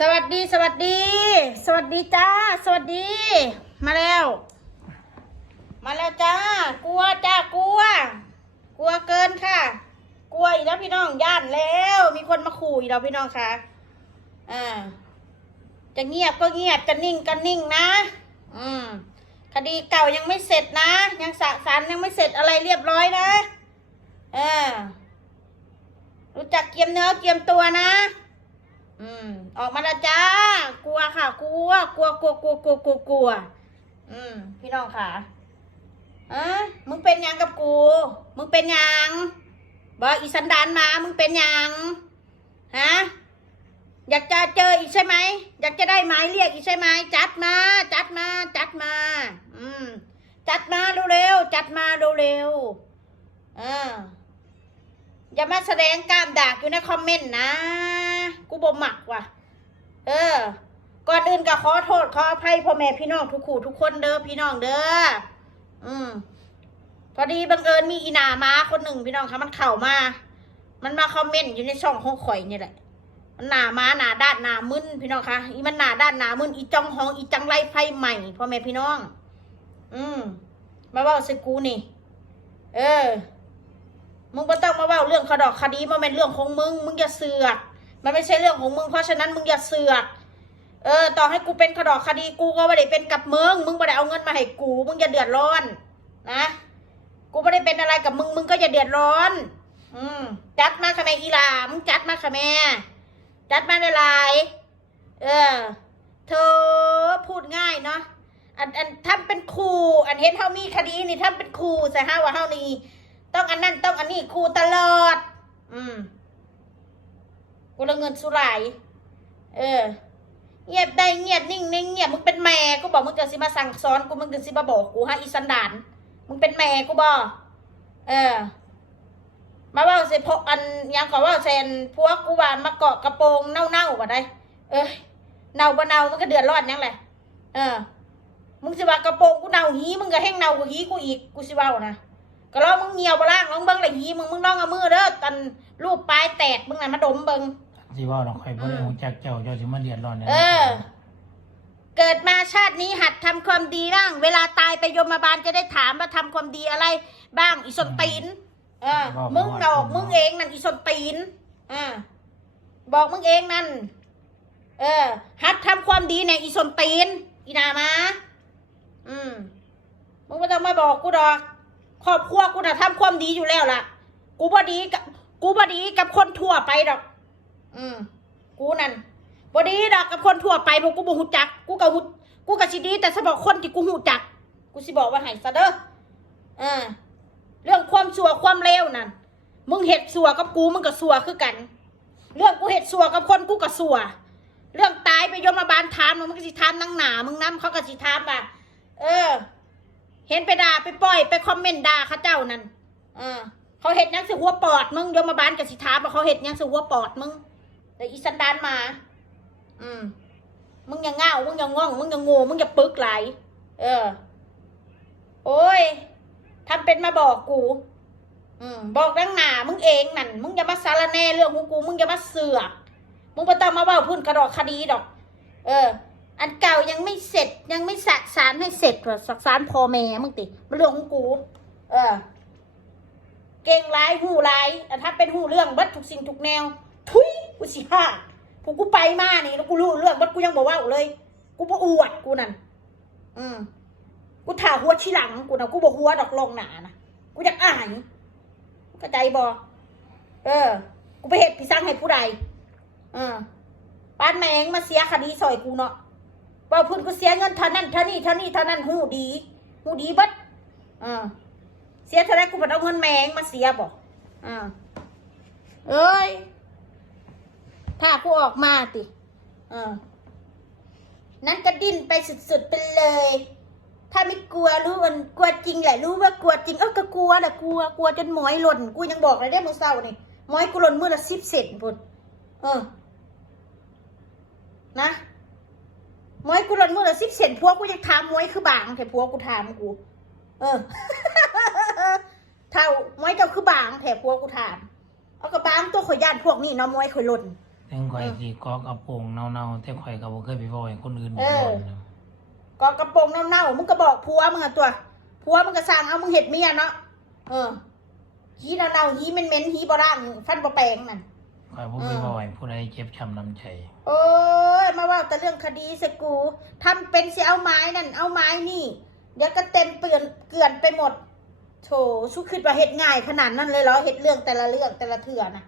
สวัสดีสวัสดี สวัสดีจ้า สวัสดี มาแล้ว มาแล้วจ้ากลัวจ้ากลัว กลัวเกินค่ะ กลัวอีกแล้วพี่น้องย่านแล้ว มีคนมาขู่อีกแล้วพี่น้องค่ะอ่าจะเงียบก็เงียบจะนิ่งก็นิ่งนะ อืมคดีเก่ายังไม่เสร็จนะ ยังสะสารยังไม่เสร็จอะไรเรียบร้อยนะ เออ รู้จักเกียมเนื้อเกียมตัวนะ อืม ออกมาละจ้า กลัวค่ะ กลัว กลัว กลัว กลัว กลัว กลัวกลัว อืม พี่น้องค่ะอะมึงเป็นยังกับกู มึงเป็นยังบอกอีสันดานมา มึงเป็นยังฮะ อยากจะเจออีกใช่ไหม อยากจะได้หมายเรียกอีกใช่ไหม จัดมา จัดมา จัดมา อืม จัดมาเร็วๆ จัดมาเร็วๆอ่าอย่ามาแสดงกล้ามดากอยู่ในคอมเมนต์นะ กูบ่หมักว่ะ เออ ก่อนอื่นก็ขอโทษขออภัยพ่อแม่พี่น้องทุกคู่ทุกคนเด้อพี่น้องเด้อ อืม พอดีบังเอิญมีอีหนามาคนหนึ่งพี่น้องคะมันเข้ามา มันมาคอมเมนต์อยู่ในช่องของข่อยนี่แหละ มันหนามาหนาด้านหนามึนพี่น้องคะอีมันหนาด้านหนามึนอีจ้องห้องอีจังไรไฟใหม่พ่อแม่พี่น้อง อืม มาว่าสกูนี่ เออมึงไม่ต้องมาเว่าเรื่องคดอกคดีมันเป็นเรื่องของมึง มึงอย่าเสือก มันไม่ใช่เรื่องของมึง เพราะฉะนั้นมึงอย่าเสือกเออ ต่อให้กูเป็นคดอกคดีกูก็ไม่ได้เป็นกับมึง มึงไม่ได้เอาเงินมาให้กู มึงอย่าเดือดร้อน นะ กูไม่ได้เป็นอะไรกับมึง มึงก็อย่าเดือดร้อน อืม จัดมาค่ะแม่อีลา มึงจัดมาค่ะแม่ จัดมาได้ลายเออ เธอพูดง่ายเนาะ อันอันทำเป็นครู อันเห็นเฮามีคดีนี่ทำเป็นครูใส่ห้าว่าเฮานี่ ต้องอันนั้นต้องอันนี้ครูตลอด อืม กูละเงินสุราย เออ เงียบได้เงียบนิ่งนิ่งเงียบมึงเป็นแม่กูบอกมึงจะสิมาสั่งสอนกูมึงจะสิมาบอกกูฮะอีสันดาน มึงเป็นแม่กูบอกเออ มาว่าเสพอันยังขอว่าเซนพวกกูว่ามาเกาะกระโปรงเน่าๆว่าได้ เอ้ยเน่าบ่เน่ามันก็เดือดร้อนยังแหละ เออ มึงสิว่ากระโปรงกูเน่าหีมึงก็แห้งเน่ากว่าหีกูอีกกูสิว้านะก็ลองมึงเหี่ยวบล่างลองเบิ้งเลยหีมึงมึงลองเอามือเด้อตันรูปปลายแตกมึงน่ะมาดมเบิ้ง สิเว่าดอกข่อยบ่ได้ฮู้จักเจ้าเจ้าสิมาเดือดร้อนเนี่ยเออ เกิดมาชาตินี้หัดทำความดีบ้าง เวลาตายไปยมบาลจะได้ถามว่าทำความดีอะไร บ้างอีสนตีนเออมึงดอกมึงเองนั่นอีสนตีนอ่าบอกมึงเองนั่น เออ หัดทำความดีเนี่ยอีสนตีนอีนามา อืม มึงไม่ต้องมาบอกกูดอกครอบครัวกูน่ะทำความดีอยู่แล้วล่ะ กูบอดีกับกูบอดีกับคนทั่วไปดอก อืมกูนั่นบอดีดอกกับคนทั่วไปพวกกูบ่หูจัก กูก็หูกูก็สิดี แต่สำหรับคนที่กูหูจัก กูสิบอกว่าให้ซะเด้อเอ่าเรื่องความชั่วความเลวนั่นมึงเห็ดสัวกับกูมึงก็สัวคือกัน เรื่องกูเห็ดสัวกับคนกูก็สัวเรื่องตายไปยมบาลถามมึงก็สิถามนังหนา มึงน้ำเขาก็สิถามว่าเออ เห็นไปด่าไปปล่อยไปคอมเมนต์ด่าเขาเจ้านั่นเออเขาเห็ดยังสิหัวปอดมึงยมบาลกับสิถามว่าเขาเห็ดยังสิหัวปอดมึง แต่อีสันดานมา อืม มึงอยังง่าวมึงอยังง่อง มึงอยังโง่มึงอย่าปึกไหลายเออ โอ้ยทำเป็นมาบอกกู อืม บอกดังหนามึงเองนั่น มึงอย่ามาสารแหน่เรื่องของกู มึงอย่ามาเสือกมึงไม่ต้องมาเว่าพุ่นกระดอกคดีดอก เออ อันเก่ายังไม่เสร็จยังไม่สะสารให้เสร็จหรอสักสารพอแม่มึงติมันเรื่องของกู เออ เก่งร้ายหูร้ายแต่ถ้าเป็นหูเรื่องเบัดทุกสิ่งทุกแนว ทุยกูสิห้ากูกูไปมานี่แล้วกูรู้เรื่องบัดกูยังบอกว่าเลย กูบ่อวดกูนั่นอืมกูถ่าหัวชิหลังกูนะกูบอกหัวดอกลงหนานะกูอยากอ่านเข้าใจบอเออ กูไปเหตุพิสังให้ผู้ใดเออป้านแมงมาเสียคดีซอยกูเนาะว่าเพุ่นกูเสียเงินเท่านั้นเท่านี้เท่านี้เท่านั้นหูดีหูดีบัดเออเสียเท่าไรกูบ่เอาเงินแมงมาเสียบอกอ่าเอ้ย ถ้ากูออกมาติเออนั้นก็ดิ้นไปสุดๆไปเลย ถ้าไม่กลัวรู้มันกลัวจริงแหละ รู้ว่ากลัวจริง เอ้าก็กลัวแหละกลัวกลัวจนหมอยหล่น กูยังบอกเลยได้มื่อเช้านี่หมอยกูหล่นมือละสิบเซนพุ่นเออ นะหมอยกูหล่นมือละสิบเซนพวกกูยังถามหมอยคือบางแต่พวกกูถามกู เออเท่าหมอยเจ้าคือบางแต่พวกกูถาม เอากระบางตัวข่อยย่านพวกนี้เนาะหมอยข่อยหล่น ถึงข่อยสิกอกเอาโป่งเน่าๆแต่ข่อยก็บ่เคยไปเว้าให้คนอื่นเอเดือดอร้อนนะกอกระโปรงเน่าๆมึงก็บอกผัวมึงอะตัวผัวมึงก็สั่งเอามึงเห็ดเมียเนาะเออหีเน่าๆหีเหม็นๆหีบ่ร่างฟันบ่แปลงนั่นข่อยบ่ไปเว้าให้ผู้ใดเจ็บช้ำน้ำใจ โอ้ยมาเว่าแต่เรื่องคดีสกูทำเป็นสิเอาไม้นั่นเอาไม้นี่ เดี๋ยวก็เต็มเปื่อนเกลื่อนไปหมดโถสุคิดว่าเห็ดง่ายขนาดนั้นเลยเหรอเห็ดเรื่องแต่ละเรื่องแต่ละเถื่อนะ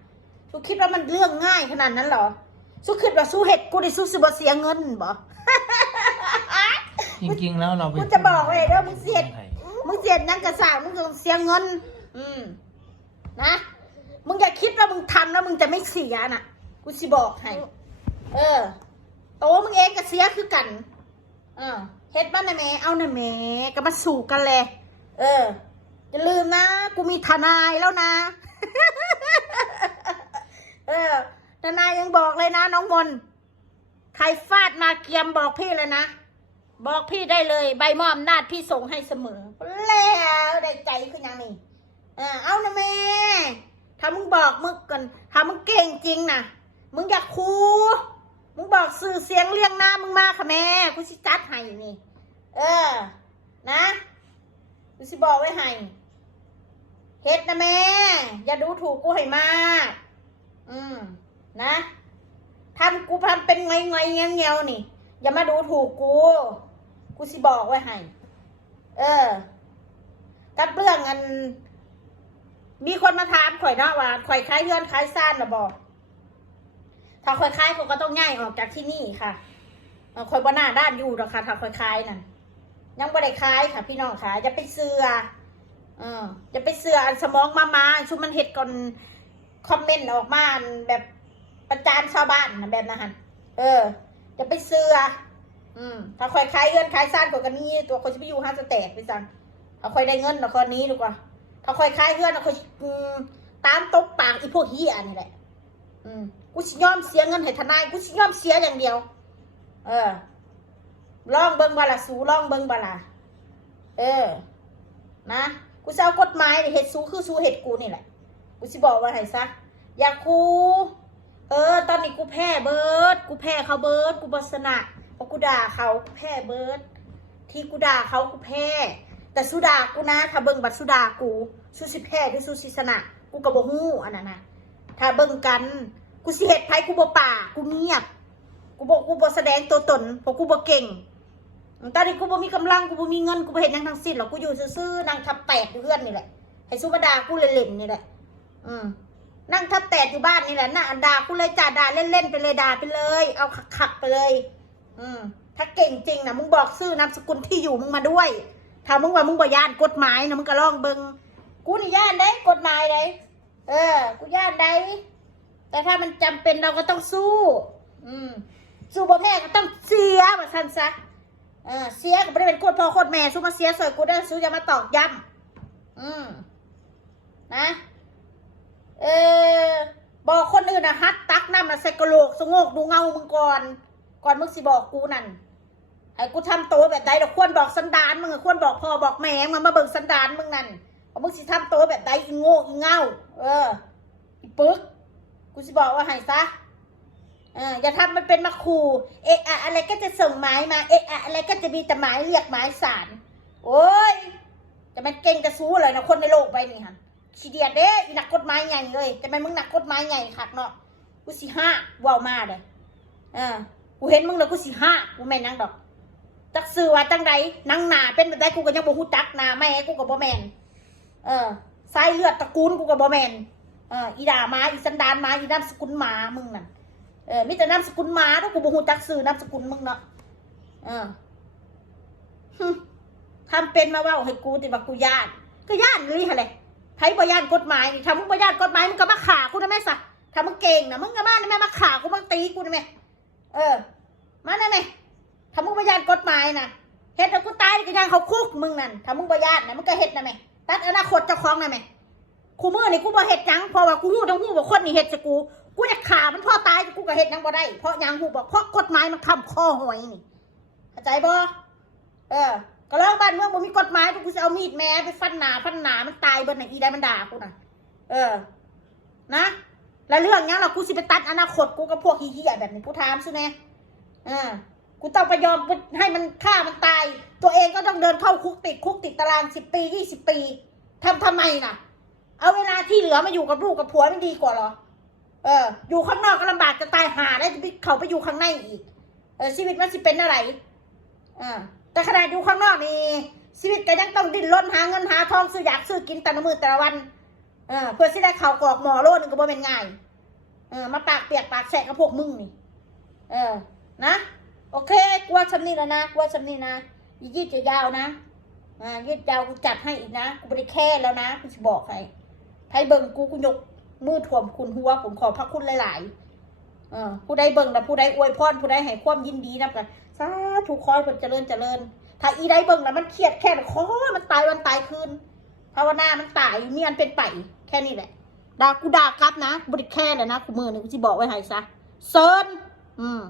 สุคิดว่ามันเรื่องง่ายขนาดนั้นเหรอ สุคิดว่าสู้เห็ดกูได้สู้สิบ่เสียเงินบ่จริงๆแล้วเราไปกูจะบอกเลยเด้อมึงเสียดไทยมึงเสียนั่งกระสางมึงต้องเสียเงิน อืมนะมึงอย่าคิดว่ามึงทำแล้วมึงจะไม่เสียน่ะ กูสิบอกให้ เออ โตมึงเองก็เสียคือกัน เออเฮ็ดบ้านนะแม่เอานะแม่ก็มาสู่กันเลย เอออย่าลืมนะ กูมีทนายแล้วนะ เออทนายยังบอกเลยนะ น้องมน ใครฟาดมาเกียมบอกพี่เลยนะ บอกพี่ได้เลย ใบมอบอำนาจพี่ส่งให้เสมอ แล้วได้ใจขึ้นยังนี่เออเอานะแม่ถ้ามึงบอกมึงกันถ้ามึงเก่งจริงนะมึงอยากคูมึงบอกสื่อเสียงเรียงหน้ามึงมาค่ะแม่กูสิจัดให้นี่ เออ นะกูสิบอกไว้ให้เฮ็ดนะแม่ อย่าดูถูกกูให้มาก อืม นะทำกูทำเป็นไงไงเงี้ยเงี้ยนี่ อย่ามาดูถูกกู กูสิบอกไว้ให้ เออ กับเรื่องอันมีคนมาถามข่อยเนาะว่าข่อยคล้ายเฮือนคล้ายซ่านหรอบอก ถ้าข่อยคล้ายผมก็ต้องง่ายออกจากที่นี่ค่ะข่อยบ่หน้าด้านอยู่หรอกค่ะถ้าข่อยคล้ายนั่นยังบ่ได้คล้ายค่ะ พี่น้องค่ะอย่าไปเสือเอออย่าไปเสืออันสมองมามาชุมันเห็ดก่อน คอมเมนต์ออกมาแบบประจานชาวบ้านแบบนั้น เอออย่าไปเสืออืมถ้าคอยขายเงินขายซ่านกว่ากันนี้ตัวคนจะไปอยู่ห้างสแตกไปสั่งถ้าคอยได้เงินนะคนนี้ดีกว่า ถ้าคอยขายเงินนะคอยตามตบปากอีพวกเฮียนี่แหละ อืมกูสิยอมเสียเงินให้ทนายกูสิยอมเสียอย่างเดียว เออลองเบิ้งบาละสูลองเบิ้งบาละเออ นะ กูจะเอากฎหมายเห็ดสูคือสูเห็ดกูนี่แหละ กูสิบอกว่าให้ซะอย่าคูเออ ตอนนี้กูแพ้เบิร์ดกูแพ้เขาเบิร์ดกูบสนะเพราะกูด่าเขากูแพ้เบิร์ดที่กูด่าเขากูแพ้แต่สุดากูนะ ถ้าเบิ่งบัตรสุดากูสุสิแพ้หรือสุสิสนะกูกับบ่ฮู้อันนั้นนะถ้าเบิ่งกัน กูสิเฮ็ดไผกูบ่ป่า กูเงียบ กูบ่กูบ่แสดงตัวตนเพราะกูบ่เก่งตอนนี้กูบ่มีกำลังกูบ่มีเงินกูบ่เฮ็ดหยังทั้งสิ้นหรอกกูอยู่ซื่อๆนั่งทับแตกเพื่อนนี่แหละให้สุบดากูเล่นๆนี่แหละ อืมนั่งทับแตกอยู่บ้านนี่แหละน่าด่ากูเลยจ่าด่าเล่นๆไปเลยด่าไปเลย เอาขักๆไปเลย อืมถ้าเก่งจริงนะมึงบอกชื่อนามสกุลที่อยู่มึงมาด้วย ถ้ามึงว่ามึงบ่ย่านกฎหมายนะมึงก็ลองเบิงกูนี่ย่านได้กฎหมายได้เออ กูย่านได้แต่ถ้ามันจำเป็นเราก็ต้องสู้ อืม สู้บ่แพ้ก็ต้องเสียว่าซั่นซะเออเสียก็ไม่ได้เป็นโคตรพ่อโคตรแม่สู้มาเสียสวยกูได้สู้อย่ามาตอกย้ำอืมนะ เออบอกคนอื่นนะฮัดตักน้ำมาใส่กระโหลกสงกดูเงามึงก่อน ก่อนมึงสิบอกกูนั่นให้กูทำโตแบบใดเราควรบอกสันดานมึงอะควรบอกพ่อบอกแม่มึงมาเบิ่งสันดานมึงนั่นว่ามึงสิทำโตแบบใดอีโง่อีเงาเอออีปึกกูสิบอกว่าให้ซะเอออย่าทำมันเป็นมาขู่เอะอะอะไรก็จะส่งหมายมา เอะอะอะไรก็จะมีแต่หมายเรียกหมายสาร โอ้ย จะมันเก่งจะสู้เลยนะคนในโลกใบนี้ฮะ ขี้เดียดเด้อีนักกฎหมายใหญ่เลยแต่มันมึงนักกฎหมายใหญ่คักเนาะกูสิห้าว้าวมาเลยเออกูเห็นมึงแล้วกูสิห้ากูแม่นนังดอกจักซื้อว่าจังใดนางหนาเป็นแบบใดกูก็ยังบ่ฮู้จักหนาแม่กูก็บ่แม่นเออสายเลือดตระกูลกูก็บ่แม่นเอออีด่ามาอีสันดานมาอีนามสกุลมามึงน่ะเออมีแต่นามสกุลมาเนาะกูบ่ฮู้จักซื้อนามสกุลมึงเนาะเออทำเป็นมาว้าให้กูติว่ากูย่านก็ย่านเลยหั่นแหละ ไผบ่ย่านกฎหมายนี่ถ้ามึงบย่านกฎหมายมึงก็มาฆ่ากูนะแม่ซะถ้ามึงเก่งนะมึงก็มานะแม่มาฆ่ากูมาตีกูนะแม่เออ มานะแม่ถ้ามึงประหยัดกฎหมายนะเฮ็ดให้กูตายก็ยังเขาคุกมึงนั่นถ้ามึงประหยัดนะมึงก็เฮ็ดนะแม่ตัดอนาคตเจ้าของนะแม่กูมือนี่กูบ่เฮ็ดหยังเพราะว่ากูฮู้ทั้งฮู้ว่าคนนี่เฮ็ดจะกูกูจะฆ่ามันพ่อตายกูก็เฮ็ดยังบ่ได้เพราะยังฮู้บอกเพราะกฎหมายมันค้ำคอหอยนี่เข้าใจบ่เออ ก็แล้วบ้านเมืองบ่มีกฎหมายกูจะเอามีดแม่ไปฟันหนาฟันหนามันตายเบิดน่ะอีได้มันด่ากูน่ะ เออ นะ แล้วเรื่องเนี้ยเรากูสิไปตัดอนาคตกูกับพวกเฮียๆแบบนี้กูถามซิแน่อ่ากูต้องไปยอมให้มันฆ่ามันตาย ตัวเองก็ต้องเดินเข้าคุกติดคุกติดตารางสิบปียี่สิบปีทำทำไมน่ะ เอาเวลาที่เหลือมาอยู่กับลูกกับผัวไม่ดีกว่าหรอ เออ อยู่ข้างนอกก็ลำบากจะตายหาได้จะไปเขาไปอยู่ข้างในอีก เออชีวิตมันสิเป็นอะไรอ่า แต่ขนาดอยู่ข้างนอกนี่ชีวิตก็ยังต้องดิ้นรนหาเงินหาทองซื้ออยากซื้อกินแต่ละมือแต่ละวันเออเพื่อที่ได้ข่าวกรอกหมอโลนึงก็บ่เป็นง่ายเออมาปากเปียกปากแฉะกับพวกมึงนี่ เออ นะ โอเคกลัวชำนี่แล้วนะกลัวชำนี่นะยืดจะยาวนะอ่ายืดยาวกูจัดให้อีกนะกูไม่ได้แค่แล้วนะกูจะบอกให้ไทยเบิ่งกูกูยกมือถ่วมคุณหัวผมขอพระคุณหลายๆเออผู้ใดเบิ่งแล้วผู้ใดอวยพรผู้ใดให้ความยินดีนะกัน สาธุคอยเพิ่นเจริญเจริญ ถ้าอีใดเบิ่งแล้วมันเครียดแค่ไหนขอมันตายวันตายคืนภาวนามันตายมีอันเป็นไปแค่นี้แหละด่ากูด่ากลับนะบริแค่เลยนะกูมือหนึ่งกูจะบอกไว้ให้ซะเซิร์นอืม